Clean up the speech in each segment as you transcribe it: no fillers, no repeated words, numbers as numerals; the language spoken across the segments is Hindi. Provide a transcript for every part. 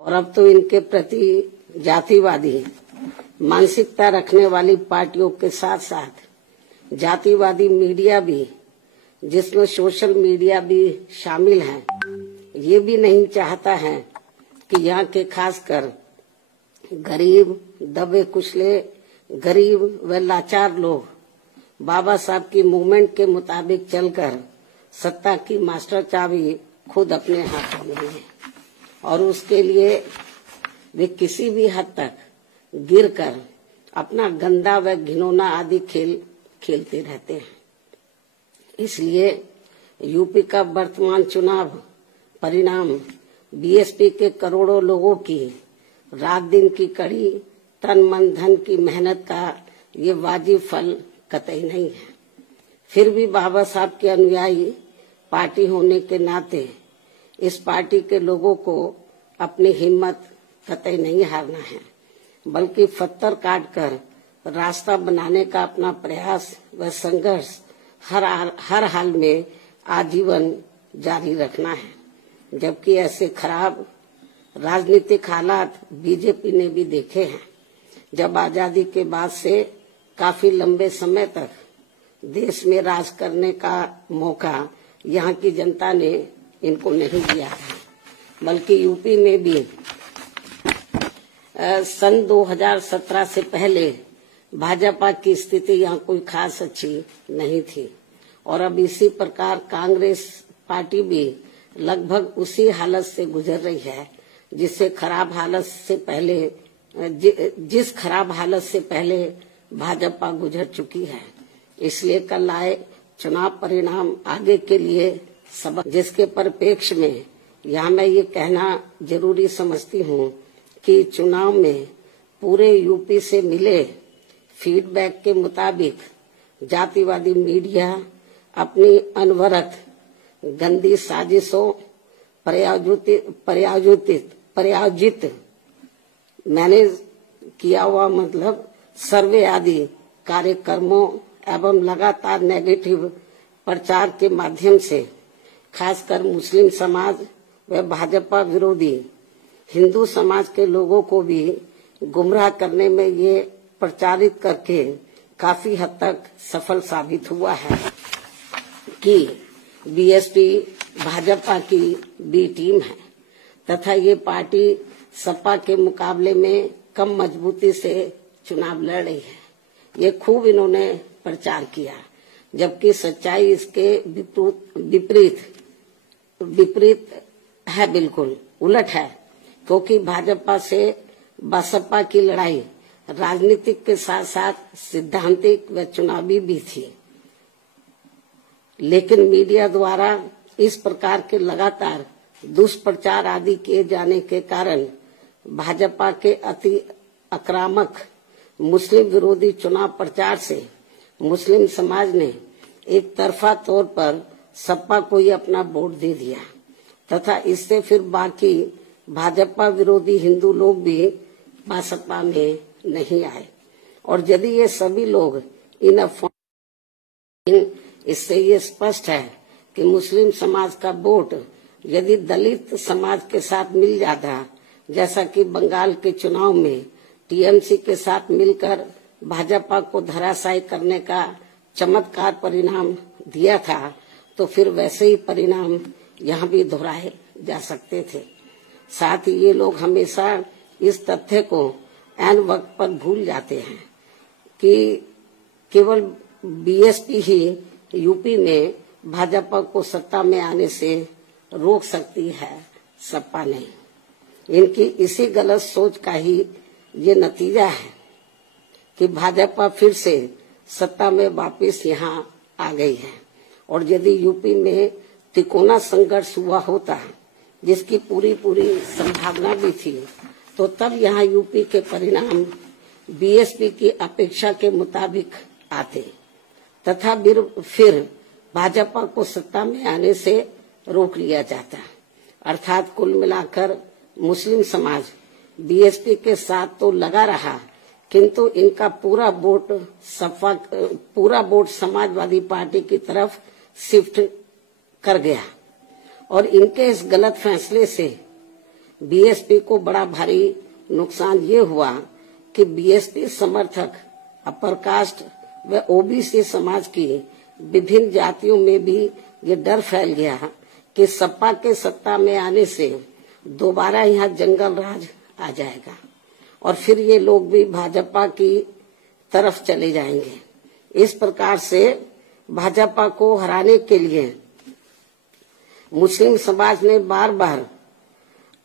और अब तो इनके प्रति जातिवादी मानसिकता रखने वाली पार्टियों के साथ साथ जातिवादी मीडिया भी, जिसमें सोशल मीडिया भी शामिल है, ये भी नहीं चाहता है कि यहाँ के खासकर गरीब, दबे कुचले, गरीब व लाचार लोग बाबा साहब की मूवमेंट के मुताबिक चलकर सत्ता की मास्टर चाबी खुद अपने हाथों में है और उसके लिए वे किसी भी हद तक गिरकर अपना गंदा व घिनौना आदि खेल खेलते रहते हैं। इसलिए यूपी का वर्तमान चुनाव परिणाम बीएसपी के करोड़ों लोगों की रात दिन की कड़ी तन मन धन की मेहनत का ये वाजिब फल कतई नहीं है। फिर भी बाबा साहब के अनुयायी पार्टी होने के नाते इस पार्टी के लोगों को अपनी हिम्मत कतई नहीं हारना है, बल्कि पत्थर काटकर रास्ता बनाने का अपना प्रयास व संघर्ष हर हाल में आजीवन जारी रखना है। जबकि ऐसे खराब राजनीतिक हालात बीजेपी ने भी देखे हैं, जब आजादी के बाद से काफी लंबे समय तक देश में राज करने का मौका यहाँ की जनता ने इनको नहीं दिया है, बल्कि यूपी में भी सन 2017 से पहले भाजपा की स्थिति यहाँ कोई खास अच्छी नहीं थी और अब इसी प्रकार कांग्रेस पार्टी भी लगभग उसी हालत से गुजर रही है जिस खराब हालत से पहले भाजपा गुजर चुकी है। इसलिए कल आए चुनाव परिणाम आगे के लिए सबक, जिसके परिप्रेक्ष्य में यहाँ मैं ये कहना जरूरी समझती हूँ कि चुनाव में पूरे यूपी से मिले फीडबैक के मुताबिक जातिवादी मीडिया अपनी अनवरत गंदी साजिशों प्रायोजित मैनेज किया हुआ सर्वे आदि कार्यक्रमों एवं लगातार नेगेटिव प्रचार के माध्यम से खासकर मुस्लिम समाज व भाजपा विरोधी हिंदू समाज के लोगों को भी गुमराह करने में ये प्रचारित करके काफी हद तक सफल साबित हुआ है कि बीएसपी भाजपा की बी टीम है तथा ये पार्टी सपा के मुकाबले में कम मजबूती से चुनाव लड़ रही है। ये खूब इन्होंने प्रचार किया, जबकि सच्चाई इसके विपरीत है, बिल्कुल उलट है, क्योंकि भाजपा से बसपा की लड़ाई राजनीतिक के साथ साथ सिद्धांतिक व चुनावी भी थी। लेकिन मीडिया द्वारा इस प्रकार के लगातार दुष्प्रचार आदि किए जाने के कारण भाजपा के अति आक्रामक मुस्लिम विरोधी चुनाव प्रचार से मुस्लिम समाज ने एक तरफा तौर पर सपा को ही अपना वोट दे दिया तथा इससे फिर बाकी भाजपा विरोधी हिंदू लोग भी बसपा में नहीं आए। और यदि ये सभी लोग इससे ये स्पष्ट है कि मुस्लिम समाज का वोट यदि दलित समाज के साथ मिल जाता, जैसा कि बंगाल के चुनाव में टीएमसी के साथ मिलकर भाजपा को धराशायी करने का चमत्कार परिणाम दिया था, तो फिर वैसे ही परिणाम यहाँ भी दोहराए जा सकते थे। साथ ही ये लोग हमेशा इस तथ्य को ऐन वक्त पर भूल जाते हैं कि केवल बीएसपी ही यूपी में भाजपा को सत्ता में आने से रोक सकती है, सपा नहीं। इनकी इसी गलत सोच का ही ये नतीजा है कि भाजपा फिर से सत्ता में वापस यहाँ आ गई है। और यदि यूपी में तिकोना संघर्ष हुआ होता, जिसकी पूरी संभावना भी थी, तो तब यहाँ यूपी के परिणाम बीएसपी की अपेक्षा के मुताबिक आते तथा फिर भाजपा को सत्ता में आने से रोक लिया जाता। अर्थात कुल मिलाकर मुस्लिम समाज बीएसपी के साथ तो लगा रहा, किंतु इनका पूरा वोट समाजवादी पार्टी की तरफ शिफ्ट कर गया। और इनके इस गलत फैसले से बीएसपी को बड़ा भारी नुकसान ये हुआ कि बीएसपी समर्थक अपर कास्ट व ओबीसी समाज की विभिन्न जातियों में भी ये डर फैल गया कि सपा के सत्ता में आने से दोबारा यहाँ जंगल राज आ जाएगा और फिर ये लोग भी भाजपा की तरफ चले जाएंगे। इस प्रकार से भाजपा को हराने के लिए मुस्लिम समाज ने बार बार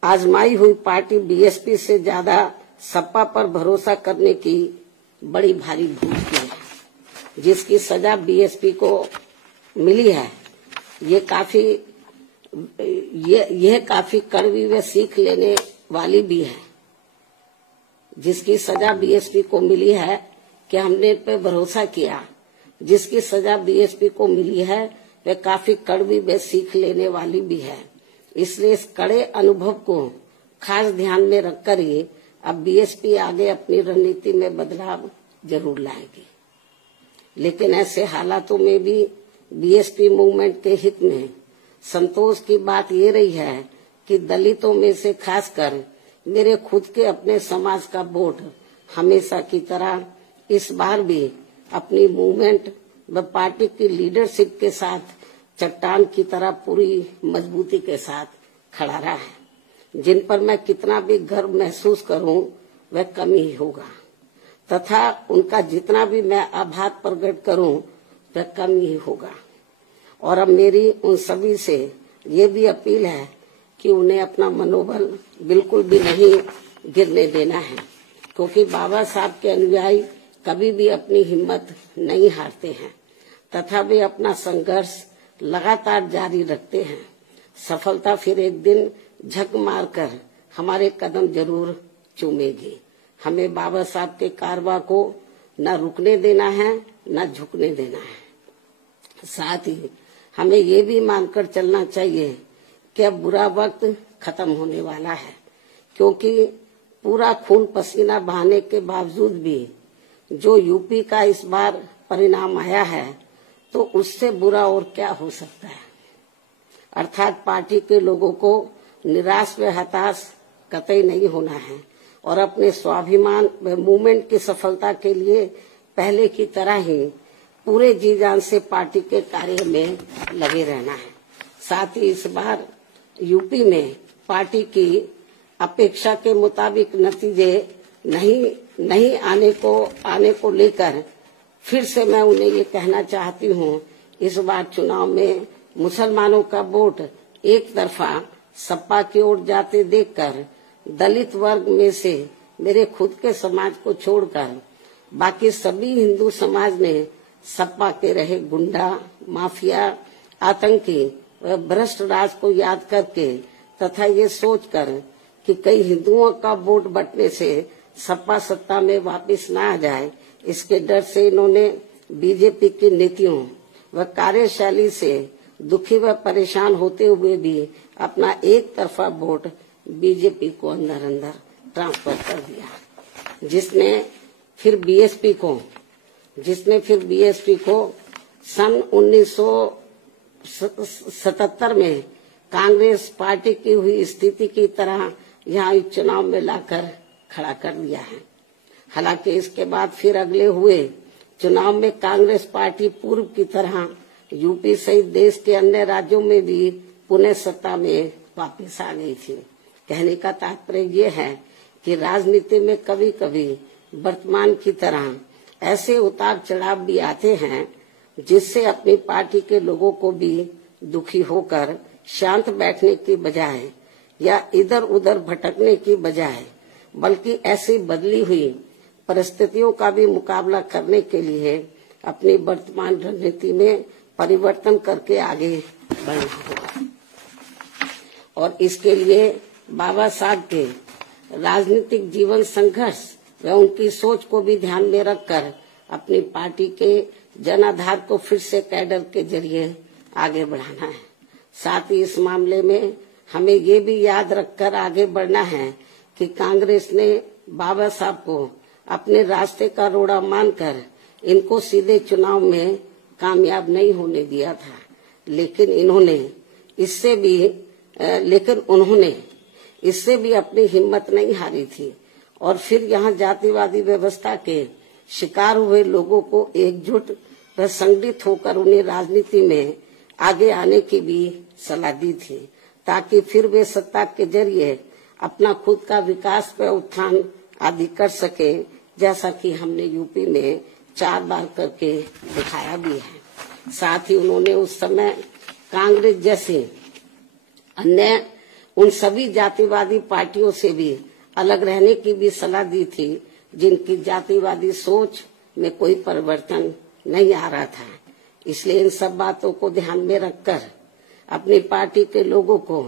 आजमाई हुई पार्टी बीएसपी से ज्यादा सपा पर भरोसा करने की बड़ी भारी भूल की है, जिसकी सजा बीएसपी को मिली है। यह काफी कड़वी व सीख लेने वाली भी है। जिसकी सजा बीएसपी को मिली है कि हमने पे भरोसा किया, जिसकी सजा बीएसपी को मिली है वह काफी कड़वी व सीख लेने वाली भी है। इसलिए इस कड़े अनुभव को खास ध्यान में रखकर ही अब बीएसपी आगे अपनी रणनीति में बदलाव जरूर लाएगी। लेकिन ऐसे हालातों में भी बीएसपी मूवमेंट के हित में संतोष की बात ये रही है कि दलितों में से खासकर मेरे खुद के अपने समाज का वोट हमेशा की तरह इस बार भी अपनी मूवमेंट व पार्टी की लीडरशिप के साथ चट्टान की तरह पूरी मजबूती के साथ खड़ा रहा है। जिन पर मैं कितना भी गर्व महसूस करूं वह कम ही होगा तथा उनका जितना भी मैं आभार प्रकट करूं वह कम ही होगा। और अब मेरी उन सभी से ये भी अपील है कि उन्हें अपना मनोबल बिल्कुल भी नहीं गिरने देना है, क्योंकि बाबा साहब के अनुयायी कभी भी अपनी हिम्मत नहीं हारते हैं तथा वे अपना संघर्ष लगातार जारी रखते हैं। सफलता फिर एक दिन झक मारकर हमारे कदम जरूर चूमेगी। हमें बाबा साहब के कारवा को न रुकने देना है न झुकने देना है। साथ ही हमें ये भी मानकर चलना चाहिए कि अब बुरा वक्त खत्म होने वाला है, क्योंकि पूरा खून पसीना बहाने के बावजूद भी जो यूपी का इस बार परिणाम आया है तो उससे बुरा और क्या हो सकता है। अर्थात पार्टी के लोगों को निराश व हताश कतई नहीं होना है और अपने स्वाभिमान व मूवमेंट की सफलता के लिए पहले की तरह ही पूरे जी जान से पार्टी के कार्य में लगे रहना है। साथ ही इस बार यूपी में पार्टी की अपेक्षा के मुताबिक नतीजे नहीं आने को लेकर फिर से मैं उन्हें ये कहना चाहती हूँ, इस बार चुनाव में मुसलमानों का वोट एक तरफा सपा की ओर जाते देखकर दलित वर्ग में से मेरे खुद के समाज को छोड़कर बाकी सभी हिंदू समाज ने सपा के रहे गुंडा, माफिया, आतंकी व भ्रष्ट राज को याद करके तथा ये सोचकर कि कई हिंदुओं का वोट बंटने से सपा सत्ता में वापस न आ जाए, इसके डर से इन्होंने बीजेपी की नीतियों व कार्यशैली से दुखी व परेशान होते हुए भी अपना एक तरफा वोट बीजेपी को अंदर ट्रांसफर कर दिया, जिसने फिर बीएसपी को सन 1977 में कांग्रेस पार्टी की हुई स्थिति की तरह यहाँ चुनाव में लाकर खड़ा कर दिया है। हालांकि इसके बाद फिर अगले हुए चुनाव में कांग्रेस पार्टी पूर्व की तरह यूपी सहित देश के अन्य राज्यों में भी पुनः सत्ता में वापस आ गई थी। कहने का तात्पर्य ये है कि राजनीति में कभी कभी वर्तमान की तरह ऐसे उतार चढ़ाव भी आते हैं जिससे अपनी पार्टी के लोगों को भी दुखी होकर शांत बैठने की बजाय या इधर उधर भटकने की बजाय बल्कि ऐसी बदली हुई परिस्थितियों का भी मुकाबला करने के लिए अपनी वर्तमान रणनीति में परिवर्तन करके आगे बढ़ना होगा। और इसके लिए बाबा साहब के राजनीतिक जीवन संघर्ष व उनकी सोच को भी ध्यान में रखकर अपनी पार्टी के जनाधार को फिर से कैडर के जरिए आगे बढ़ाना है। साथ ही इस मामले में हमें ये भी याद रखकर आगे बढ़ना है कि कांग्रेस ने बाबा साहब को अपने रास्ते का रोड़ा मानकर इनको सीधे चुनाव में कामयाब नहीं होने दिया था, लेकिन उन्होंने इससे भी अपनी हिम्मत नहीं हारी थी और फिर यहाँ जातिवादी व्यवस्था के शिकार हुए लोगों को एकजुट व संगठित होकर उन्हें राजनीति में आगे आने की भी सलाह दी थी, ताकि फिर वे सत्ता के जरिए अपना खुद का विकास व उत्थान आदि कर सके, जैसा कि हमने यूपी में 4 बार करके दिखाया भी है। साथ ही उन्होंने उस समय कांग्रेस जैसे अन्य उन सभी जातिवादी पार्टियों से भी अलग रहने की भी सलाह दी थी, जिनकी जातिवादी सोच में कोई परिवर्तन नहीं आ रहा था। इसलिए इन सब बातों को ध्यान में रखकर अपनी पार्टी के लोगों को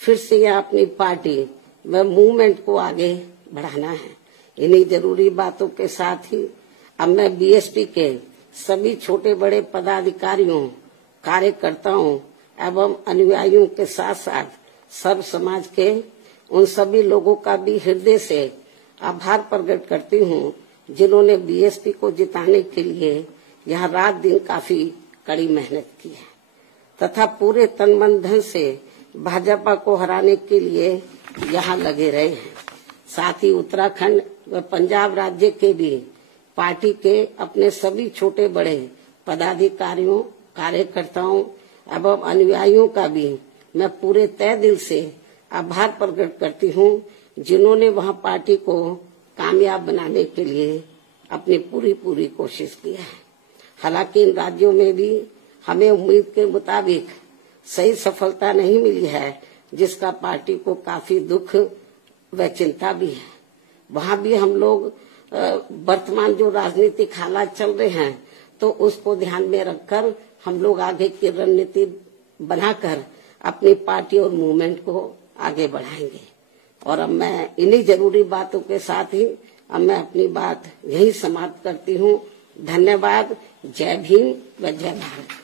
फिर से यह अपनी पार्टी व मूवमेंट को आगे बढ़ाना है। इन्हीं जरूरी बातों के साथ ही अब मैं बीएसपी के सभी छोटे बड़े पदाधिकारियों, कार्यकर्ताओं एवं अनुयायियों के साथ साथ सब समाज के उन सभी लोगों का भी हृदय से आभार प्रकट करती हूँ, जिन्होंने बीएसपी को जिताने के लिए यहाँ रात दिन काफी कड़ी मेहनत की है तथा पूरे तन मन धन से भाजपा को हराने के लिए यहाँ लगे रहे हैं। साथ ही उत्तराखंड व पंजाब राज्य के भी पार्टी के अपने सभी छोटे बड़े पदाधिकारियों, कार्यकर्ताओं एवं अनुयायियों का भी मैं पूरे तय दिल से आभार प्रकट करती हूँ, जिन्होंने वहाँ पार्टी को कामयाब बनाने के लिए अपनी पूरी कोशिश की है। हालांकि इन राज्यों में भी हमें उम्मीद के मुताबिक सही सफलता नहीं मिली है, जिसका पार्टी को काफी दुख व चिंता भी है। वहाँ भी हम लोग वर्तमान जो राजनीतिक हालात चल रहे हैं, तो उसको ध्यान में रखकर हम लोग आगे की रणनीति बनाकर अपनी पार्टी और मूवमेंट को आगे बढ़ाएंगे। और अब मैं इन्हीं जरूरी बातों के साथ ही अब मैं अपनी बात यही समाप्त करती हूँ। धन्यवाद। जय भीम व जय भारत।